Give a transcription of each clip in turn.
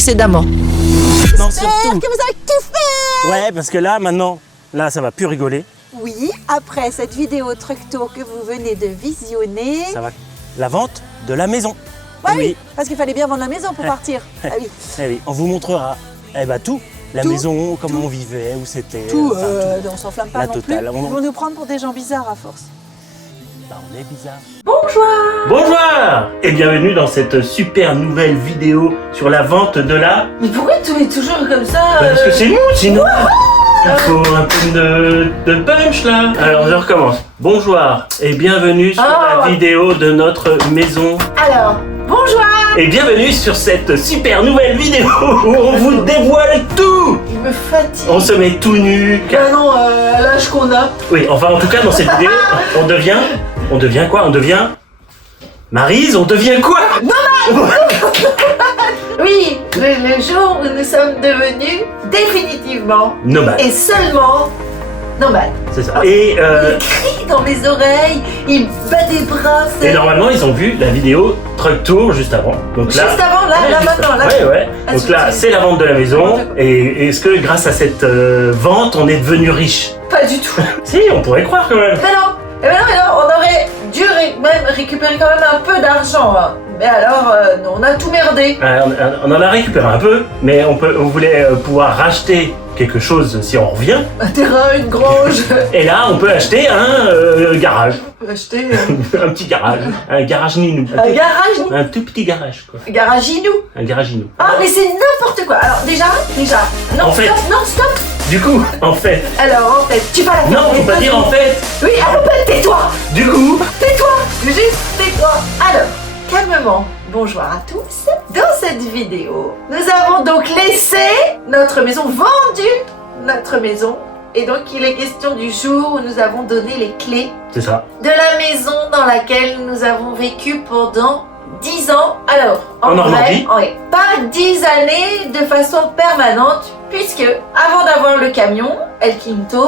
précédemment. Non, surtout. Que vous avez kiffé. Ouais, parce que là, maintenant, là, ça va plus rigoler. Oui, après cette vidéo Truck Tour que vous venez de visionner. Ça va. La vente de la maison. Ouais, Oui. oui, parce qu'il fallait bien vendre la maison pour partir. Ah oui. Eh oui, on vous montrera tout. La Tout, maison, comment on vivait, où c'était. Tout, enfin, tout. on s'enflamme pas La non totale. plus. Ils vont nous prendre pour des gens bizarres à force. Bah, on est bizarre. Bonjour. Bonjour et bienvenue dans cette super nouvelle vidéo sur la vente de la... Mais pourquoi tu es toujours comme ça Parce que c'est nous, sinon il faut un peu de punch là. Alors je recommence. Bonjour et bienvenue sur la vidéo de notre maison. Alors, bonjour. Et bienvenue sur cette super nouvelle vidéo où on vous dévoile tout. Il me fatigue. On se met tout nu. Ah non, l'âge qu'on a. Oui, enfin en tout cas dans cette vidéo, on devient quoi? On devient... Maryse, on devient quoi? Oui, le jour où nous sommes devenus définitivement Nomade. et seulement nomades. C'est ça. Et, Il crie dans mes oreilles, il bat des bras. et normalement ils ont vu la vidéo Truck Tour juste avant. Donc là, Juste avant, là juste maintenant, là. avant. Ouais. Ah, Donc là, c'est la vente de la maison. Et est-ce que grâce à cette vente, on est devenu riche? Pas du tout. Si, on pourrait croire quand même. Mais non, on aurait dû même récupérer quand même un peu d'argent. Hein. Mais alors, non, on a tout merdé. On en a récupéré un peu, mais on voulait pouvoir racheter quelque chose si on revient. Un terrain, une grange. Et là, on peut acheter un garage. On peut acheter Un petit garage. Un garage ninou. un garage. Un tout petit garage, quoi. Un garage inou. Un garage ninou. Ah, mais c'est n'importe quoi. Alors, déjà. Non, En fait. stop, non, stop. Du coup, en fait. Alors, en fait, tu vas la Non, faut pas dire en fait. Oui, alors, tais-toi. Du coup. Tais-toi. Juste tais-toi. Alors, calmement. Bonjour à tous. Dans cette vidéo, nous avons donc laissé notre maison, vendu notre maison. Et donc, il est question du jour où nous avons donné les clés C'est ça. de la maison dans laquelle nous avons vécu pendant 10 ans. Alors, En Normandie. ouais, pas 10 années de façon permanente, puisque avant d'avoir le camion El Quinto,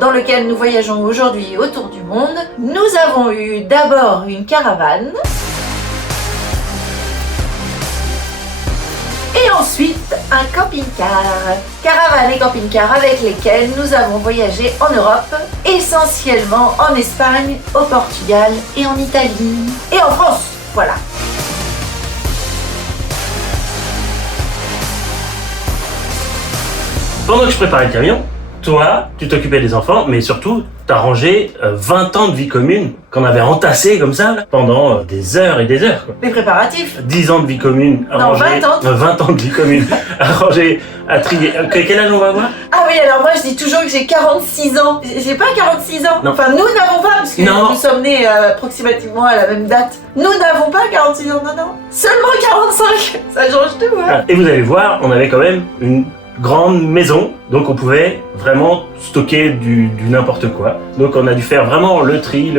dans lequel nous voyageons aujourd'hui autour du monde, nous avons eu d'abord une caravane. Et ensuite, un camping-car. Caravane et camping-car avec lesquels nous avons voyagé en Europe, essentiellement en Espagne, au Portugal et en Italie. Et en France, voilà. Pendant que je préparais le camion, toi, tu t'occupais des enfants, mais surtout, t'as rangé 20 ans de vie commune qu'on avait entassé comme ça là, pendant des heures et des heures. Quoi. Les préparatifs. 10 ans de vie commune à Non, ranger. 20 ans. 20 ans de vie commune à ranger, à trier. Quel âge on va avoir? Ah oui, alors moi je dis toujours que j'ai 46 ans. J'ai pas 46 ans. Non. Enfin, nous n'avons pas, parce que Non. nous sommes nés approximativement à la même date. Nous n'avons pas 46 ans, non. Seulement 45. Ça change tout, hein. Et vous allez voir, on avait quand même une grande maison, donc on pouvait vraiment stocker du n'importe quoi. Donc on a dû faire vraiment le tri.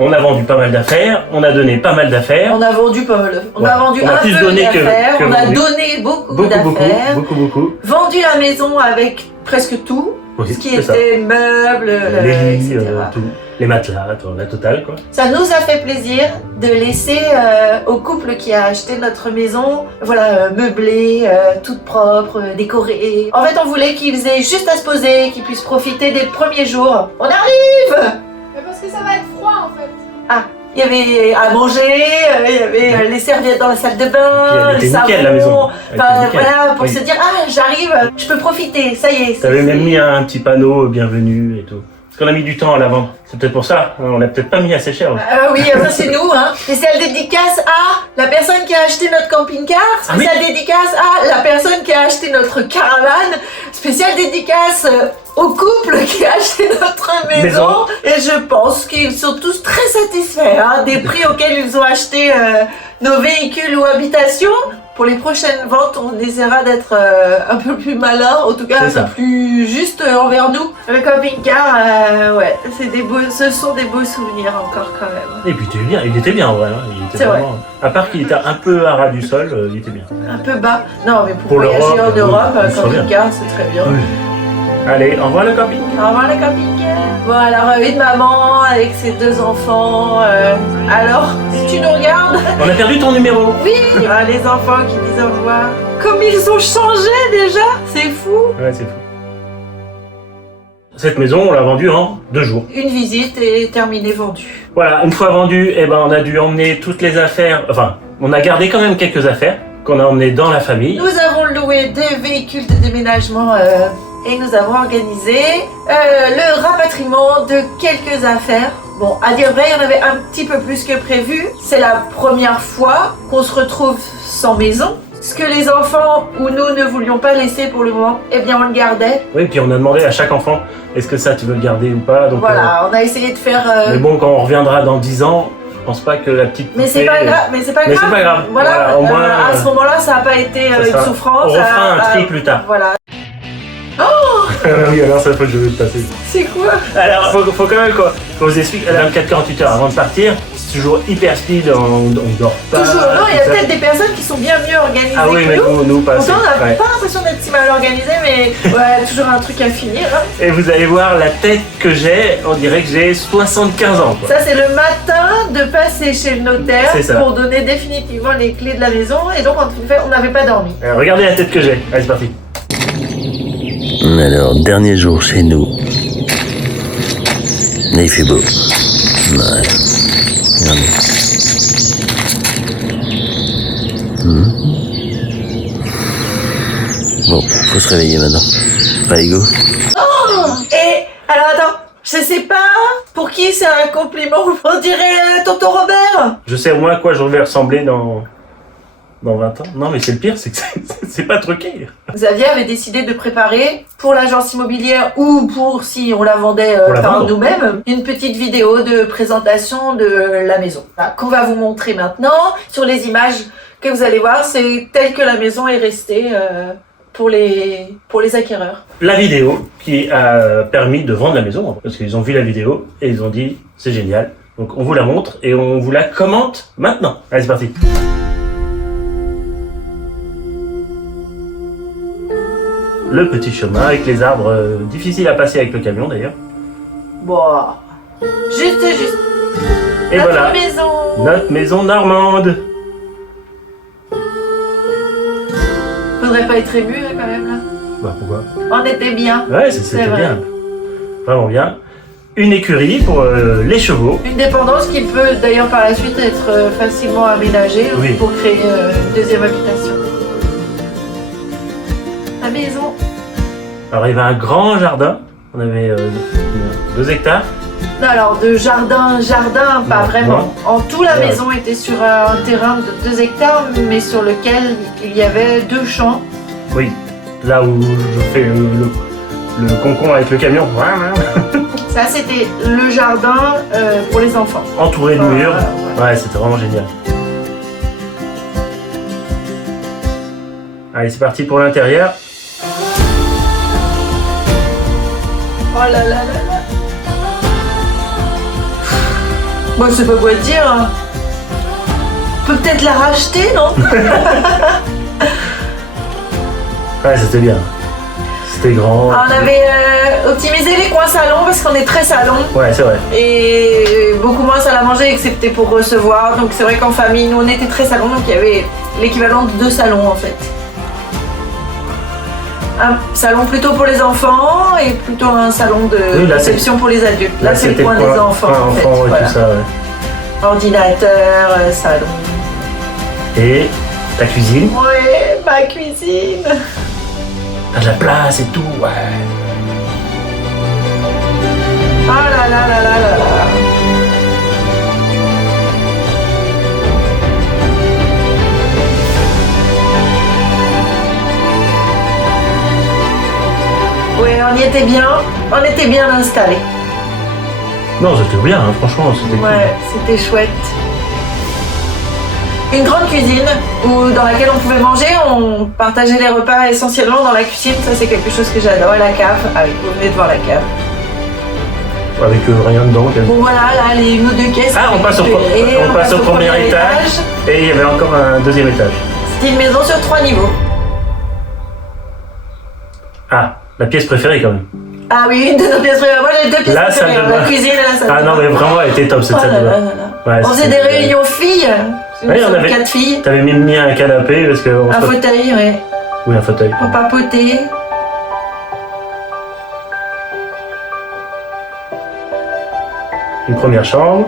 On a vendu pas mal d'affaires, on a donné pas mal d'affaires. On a vendu pas mal. On Ouais. a vendu On a un plus peu donné que d'affaires. On a vendu. donné beaucoup d'affaires. Beaucoup. Vendu la maison avec presque tout. Oui, Ce qui c'est ça. était meubles, Les lits, etc. tout. Les matelas, la totale quoi. Ça nous a fait plaisir de laisser au couple qui a acheté notre maison, voilà, meublée, toute propre, décorée. En fait, on voulait qu'ils aient juste à se poser, qu'ils puissent profiter des premiers jours. On arrive! Mais parce que ça va être froid en fait. Il y avait à manger, il y avait les serviettes dans la salle de Puis bain, elle le était savon. nickel, la maison. Elle Enfin, était nickel. voilà, pour Oui. se dire, ah, j'arrive, je peux profiter, ça y est. T'avais même mis un petit panneau bienvenue et tout. Parce qu'on a mis du temps à la vente. C'est peut-être pour ça. On l'a peut-être pas mis assez cher. Oui, ça c'est nous, hein. Spéciale dédicace à la personne qui a acheté notre camping-car. Spéciale dédicace à la personne qui a acheté notre caravane. Spéciale dédicace au couple qui a acheté notre maison. Et je pense qu'ils sont tous très satisfaits hein, des prix auxquels ils ont acheté nos véhicules ou habitations. Pour les prochaines ventes, on essaiera d'être un peu plus malin, en tout cas un peu plus juste envers nous. Le camping-car, ouais, ce sont des beaux souvenirs encore quand même. Et puis il était bien en vrai. Hein. Il était vraiment... À part qu'il était un peu à ras du sol, il était bien. Un peu bas. Non, mais pour voyager l'Europe, en Europe, oui, camping-car, c'est très bien. Oui. Allez, au revoir le camping. Au revoir le camping-car. Bon alors une maman avec ses 2 enfants. Alors, si tu nous regardes, On a perdu ton numéro. oui, les enfants qui disent au revoir. Comme ils ont changé déjà, c'est fou. Ouais, c'est fou. Cette maison, on l'a vendue en 2 jours. Une visite et terminée, vendue. Voilà, une fois vendue, eh ben, on a dû emmener toutes les affaires. Enfin, on a gardé quand même quelques affaires qu'on a emmenées dans la famille. Nous avons loué 2 véhicules de déménagement et nous avons organisé le rapatriement de quelques affaires. Bon, à dire vrai, il y en avait un petit peu plus que prévu. C'est la première fois qu'on se retrouve sans maison. Ce que les enfants ou nous ne voulions pas laisser pour le moment, eh bien on le gardait. Oui, puis on a demandé à chaque enfant, est-ce que ça tu veux le garder ou pas. Donc, Voilà, on a essayé de faire... mais bon, quand on reviendra dans 10 ans, je pense pas que la petite Mais c'est poupée- pas grave, mais c'est pas Mais grave. c'est pas grave. Voilà, Voilà, au moins, à ce moment-là, ça n'a pas été ça une sera- souffrance. on refera un tri plus tard. Voilà. Oui, alors ça faut que je vais te passer. C'est quoi? Alors, faut quand même qu'on vous explique, 24-48 heures avant de partir, c'est toujours hyper speed, on dort pas. Toujours, non, il y a tout ça. peut-être des personnes qui sont bien mieux organisées Ah oui, que mais nous. nous pas assez. Pourtant, on n'a Ouais. pas l'impression d'être si mal organisé, mais ouais, toujours un truc à finir. Hein. Et vous allez voir la tête que j'ai, on dirait que j'ai 75 ans. Quoi. Ça, c'est le matin de passer chez le notaire C'est ça. pour donner définitivement les clés de la maison. Et donc, on n'avait pas dormi. Regardez la tête que j'ai. Allez, c'est parti. Alors, dernier jour chez nous. Mais il fait beau. Ouais. Regardez. Bon, faut se réveiller maintenant. Allez, go. Et alors, attends, je sais pas pour qui c'est un compliment. On dirait Tonton Robert. Je sais au moins à quoi je vais ressembler dans 20 ans. Non, mais c'est le pire, c'est que c'est pas truqué. Xavier avait décidé de préparer pour l'agence immobilière ou pour si on la vendait Pour la par vendre. nous-mêmes, une petite vidéo de présentation de la maison. Voilà, qu'on va vous montrer maintenant. Sur les images que vous allez voir, c'est tel que la maison est restée pour les acquéreurs. La vidéo qui a permis de vendre la maison, parce qu'ils ont vu la vidéo et ils ont dit c'est génial. Donc on vous la montre et on vous la commente maintenant. Allez, c'est parti. Le petit chemin avec les arbres difficiles à passer avec le camion d'ailleurs. Bon, juste. Et Notre voilà, maison. notre maison normande. Faudrait pas être ému hein, quand même là. Bah pourquoi? On était bien. Ouais, C'est c'était vrai. bien. Vraiment bien. Une écurie pour les chevaux. Une dépendance qui peut d'ailleurs par la suite être facilement aménagée Oui. pour créer une deuxième habitation. La maison. Alors il y avait un grand jardin. On avait 2 hectares. Non, alors de jardin, pas Non, vraiment. non. En tout, la Ouais. maison était sur un terrain de 2 hectares, mais sur lequel il y avait 2 champs. Oui, là où je fais le concombre avec le camion. Ça, c'était le jardin pour les enfants. Entouré de murs. Ouais. Ouais, c'était vraiment génial. Allez, c'est parti pour l'intérieur. Oh là là là là. Bon, c'est pas quoi te dire. Hein. On peut peut-être la racheter, non? Ouais, c'était bien. C'était grand. On avait optimisé les coins salon parce qu'on est très salon Ouais, c'est vrai. et beaucoup moins salle à manger excepté pour recevoir. Donc c'est vrai qu'en famille, nous on était très salon, donc il y avait l'équivalent de 2 salons en fait. Un salon plutôt pour les enfants et plutôt un salon de Oui, là, réception pour les adultes. Là, c'est le c'était coin des enfants en fait. enfants et Voilà. tout ça, ouais. Ordinateur, salon. Et ta cuisine. Ouais, ma cuisine. T'as de la place et tout, ouais. Ah là là là là là là. Ouais, on était bien installés. Non, c'était bien, hein, franchement, c'était Ouais, c'était chouette. Une grande cuisine dans laquelle on pouvait manger, on partageait les repas essentiellement dans la cuisine, ça c'est quelque chose que j'adore. Et la cave, vous venez de voir la cave. cool. Avec rien dedans. Bon voilà, là les nos 2 caisses. Ah, on passe au premier étage. Et il y avait encore un 2e étage. C'était une maison sur 3 niveaux. Ah, La pièce préférée quand même. Ah oui, une de nos pièces préférées. Moi j'ai 2 pièces La salle préférées. de bain. La cuisine et la salle Ah de non, bain. mais vraiment, elle était top cette Oh salle là de là bain. là là. Ouais, On faisait c'était- des réunions filles. Nous Ouais, on sommes avait- 4 filles. T'avais même mis un canapé parce que. Un fauteuil, ouais. Oui, un fauteuil. Pour papoter. Une première chambre.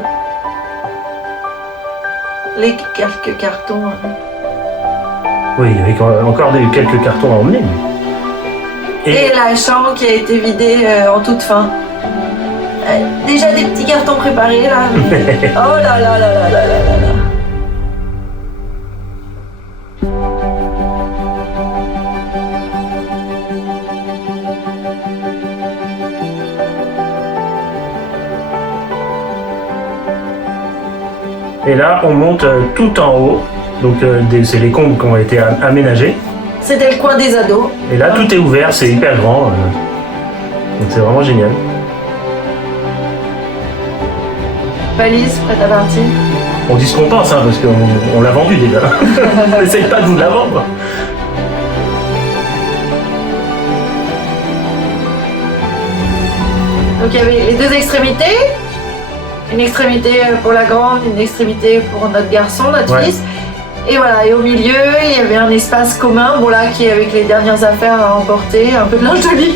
Les quelques cartons. Hein. Oui, avec encore quelques cartons à emmener. Et la chambre qui a été vidée en toute fin. Déjà des petits cartons préparés là. Oh là là là là là là là là. Et là, on monte tout en haut. Donc, c'est les combles qui ont été aménagés. C'était le coin des ados. Et là, tout est ouvert, c'est hyper grand. Donc, c'est vraiment génial. Valise prête à partir. On dit ce qu'on pense, hein, parce qu'on l'a vendu déjà. On n'essaye pas de vous la vendre. Donc il y avait les 2 extrémités. Une extrémité pour la grande, une extrémité pour notre garçon, notre Ouais. fils. Et voilà, et au milieu, il y avait un espace commun, bon là, qui est avec les dernières affaires à emporter, un peu de linge de lit.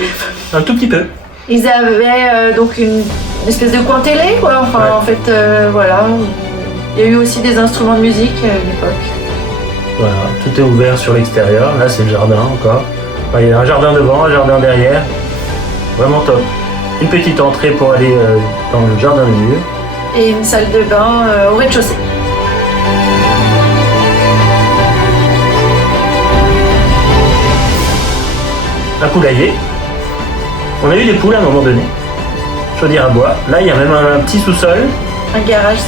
Un tout petit peu. Ils avaient donc une espèce de coin télé, quoi. Enfin, Ouais. en fait, voilà. Il y a eu aussi des instruments de musique à l'époque. Voilà, tout est ouvert sur l'extérieur. Là, c'est le jardin encore. Enfin, il y a un jardin devant, un jardin derrière. Vraiment top. Une petite entrée pour aller dans le jardin du milieu. Et une salle de bain au rez-de-chaussée. Un poulailler. On a eu des poules à un moment donné. Chaudière à bois. Là, il y a même un petit sous-sol. Un garage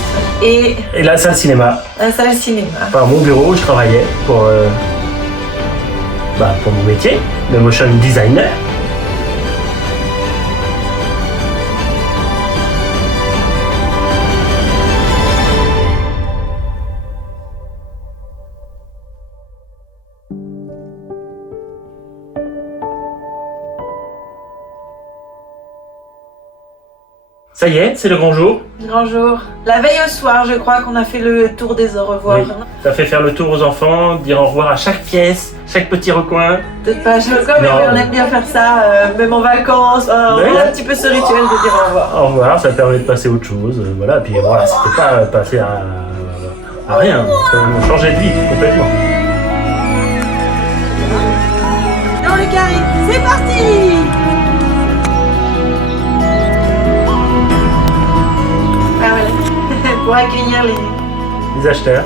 et Et la salle cinéma. la salle cinéma. Enfin, mon bureau où je travaillais pour mon métier de motion designer. Ça y est, c'est le grand jour. Grand jour. La veille au soir, je crois qu'on a fait le tour des au revoir. Oui. Ça fait faire le tour aux enfants, dire au revoir à chaque pièce, chaque petit recoin. Peut-être pas à chaque fois, mais Non. on aime bien faire ça, même en vacances. On Ouais. a un petit peu ce rituel de dire au revoir. Au revoir, ça permet de passer à autre chose. Voilà, puis voilà, c'était pas passer à rien. On changeait de vie complètement. Dans le carré, c'est parti! Ah voilà. Pour accueillir les... Acheteurs.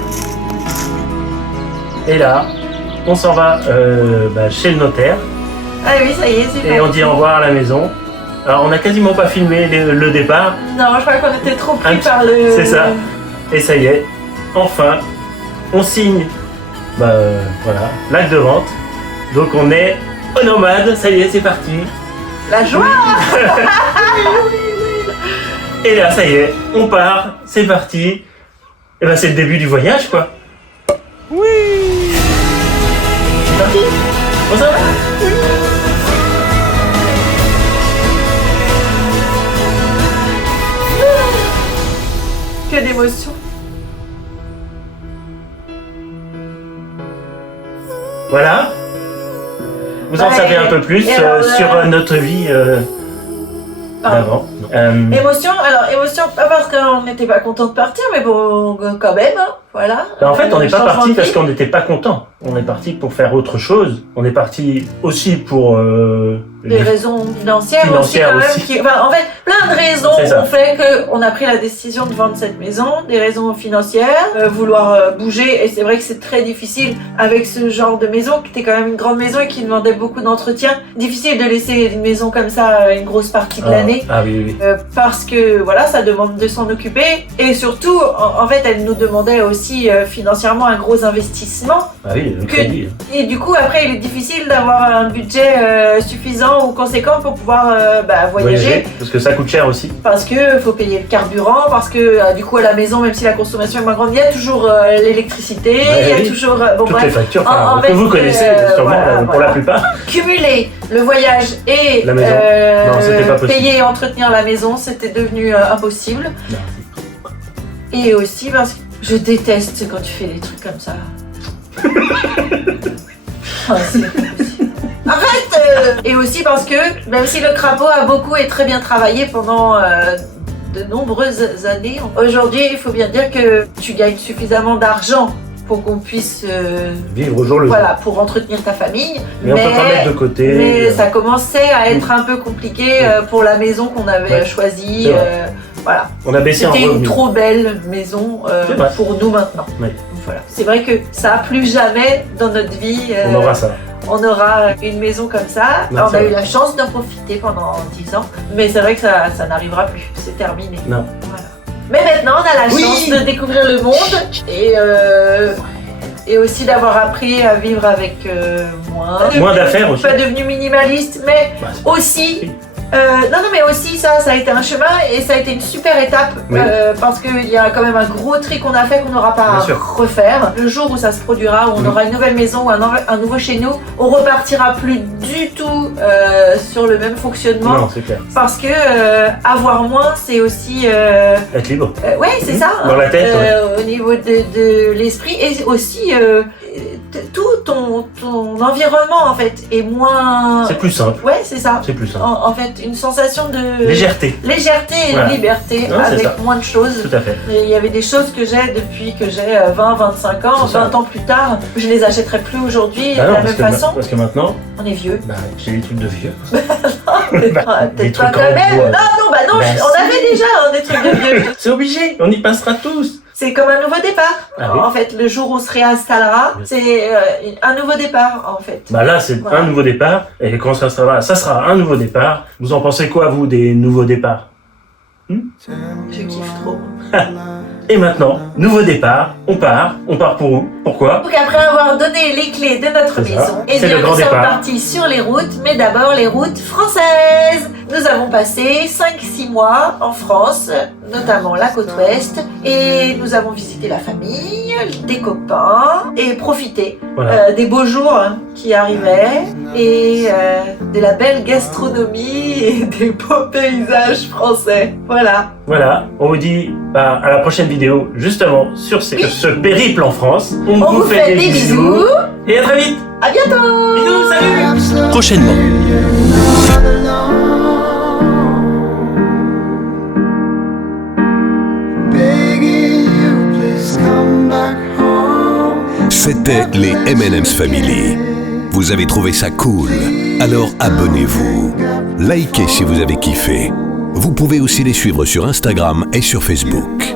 Et là, on s'en va chez le notaire Ah oui, ça y est, c'est et on dit au revoir à la maison. Alors, on n'a quasiment pas filmé le départ, Non, je crois qu'on était trop pris Un par le... c'est ça. Et ça y est, enfin, on signe voilà, l'acte de vente. Donc, on est au nomade, ça y est, c'est parti. La joie. Et là, ça y est, on part, c'est parti. Et ben, c'est le début du voyage, quoi. Oui. C'est parti. On s'en va. Que d'émotion. Voilà. Vous en Ouais, savez un peu plus et alors, sur notre vie d'avant. Émotion, alors émotion, pas parce qu'on n'était pas content de partir, mais bon, quand même, hein, voilà. En fait, on n'est pas Changement parti de parce vie. qu'on n'était pas content. On est parti pour faire autre chose. On est parti aussi pour Des raisons financières, Financières aussi, quand aussi. même. Enfin, en fait, plein de raisons C'est ça. ont fait qu'on a pris la décision de vendre cette maison. Des raisons financières, vouloir bouger. Et c'est vrai que c'est très difficile avec ce genre de maison, qui était quand même une grande maison et qui demandait beaucoup d'entretien. Difficile de laisser une maison comme ça une grosse partie de l'année. Ah oui, oui. Parce que voilà, ça demande de s'en occuper et surtout, en fait, elle nous demandait aussi aussi financièrement un gros investissement. Ah oui, le crédit. Et du coup, après, il est difficile d'avoir un budget suffisant ou conséquent pour pouvoir voyager. Parce que ça coûte cher aussi. Parce que faut payer le carburant, parce que du coup à la maison, même si la consommation est moins grande, il y a toujours l'électricité, il y a toujours toutes les factures en que fait, vous connaissez sûrement pour la plupart. Cumuler le voyage et La maison. Non, c'était pas possible. payer et entretenir la maison, c'était devenu impossible. Non. Et aussi parce que je déteste quand tu fais des trucs comme ça. Oh, c'est pas possible. Arrête Et aussi parce que, même si le crapaud a beaucoup et très bien travaillé pendant de nombreuses années, aujourd'hui il faut bien dire que tu gagnes suffisamment d'argent pour qu'on puisse vivre au jour le jour. voilà, pour entretenir ta famille. Mais on peut pas mettre de côté. Mais ça commençait à être un peu compliqué pour la maison qu'on avait choisie. Voilà. On a baissé en C'était revenu. une trop belle maison pour nous maintenant. Oui. Voilà. C'est vrai que ça, plus jamais dans notre vie, On aura ça. on aura une maison comme ça. Non, on c'est a eu vrai. la chance d'en profiter pendant 10 ans, mais c'est vrai que ça n'arrivera plus. C'est terminé. Non. Voilà. Mais maintenant, on a la chance de découvrir le monde et aussi d'avoir appris à vivre avec Moins d'affaires aussi. Pas devenu minimaliste, mais Bah, aussi. Non, mais aussi ça a été un chemin et ça a été une super étape Oui. parce qu'il y a quand même un gros tri qu'on a fait qu'on n'aura pas Bien à sûr. refaire. Le jour où ça se produira, où on aura une nouvelle maison ou un nouveau chez nous, on repartira plus du tout sur le même fonctionnement. Non, c'est clair. Parce que avoir moins, c'est aussi Être libre. ouais, c'est ça. Dans la tête, au niveau de l'esprit et aussi tout ton environnement en fait est moins. C'est plus simple. Ouais, c'est ça. C'est plus simple. En fait, une sensation de Légèreté. légèreté et Voilà. de liberté Non, c'est avec ça. moins de choses. Tout à fait. Et il y avait des choses que j'ai depuis que j'ai 20, 25 ans, C'est ça. 20 ans plus tard, je les achèterais plus aujourd'hui Bah de non, la parce même que, façon. parce que maintenant, On est vieux. bah, j'ai des trucs de vieux. Peut-être des pas trucs quand en même. bois. Non, bah non, Bah, on avait déjà des trucs de vieux. C'est obligé, on y passera tous. C'est comme un nouveau départ. Ah oui. En fait, le jour où on se réinstallera, Oui. c'est un nouveau départ en fait. Bah là, c'est Voilà. un nouveau départ. Et quand ça sera là, ça sera un nouveau départ. Vous en pensez quoi, vous, des nouveaux départs? Je kiffe trop. Et maintenant, nouveau départ. On part pour où? Pourquoi? Donc après avoir donné les clés de notre C'est ça. maison, et C'est bien le grand nous sommes départ. partis sur les routes, mais d'abord les routes françaises. Nous avons passé 5-6 mois en France, notamment la côte ouest, et nous avons visité la famille, des copains, et profité Voilà. des beaux jours qui arrivaient, et de la belle gastronomie et des beaux paysages français. Voilà. Voilà. On vous dit bah, à la prochaine vidéo, justement, sur ce périple en France. On vous fait des bisous. Et à très vite. À bientôt. Bisous, salut. Prochainement. C'était les M&M's Family. Vous avez trouvé ça cool? Alors abonnez-vous. Likez si vous avez kiffé. Vous pouvez aussi les suivre sur Instagram et sur Facebook.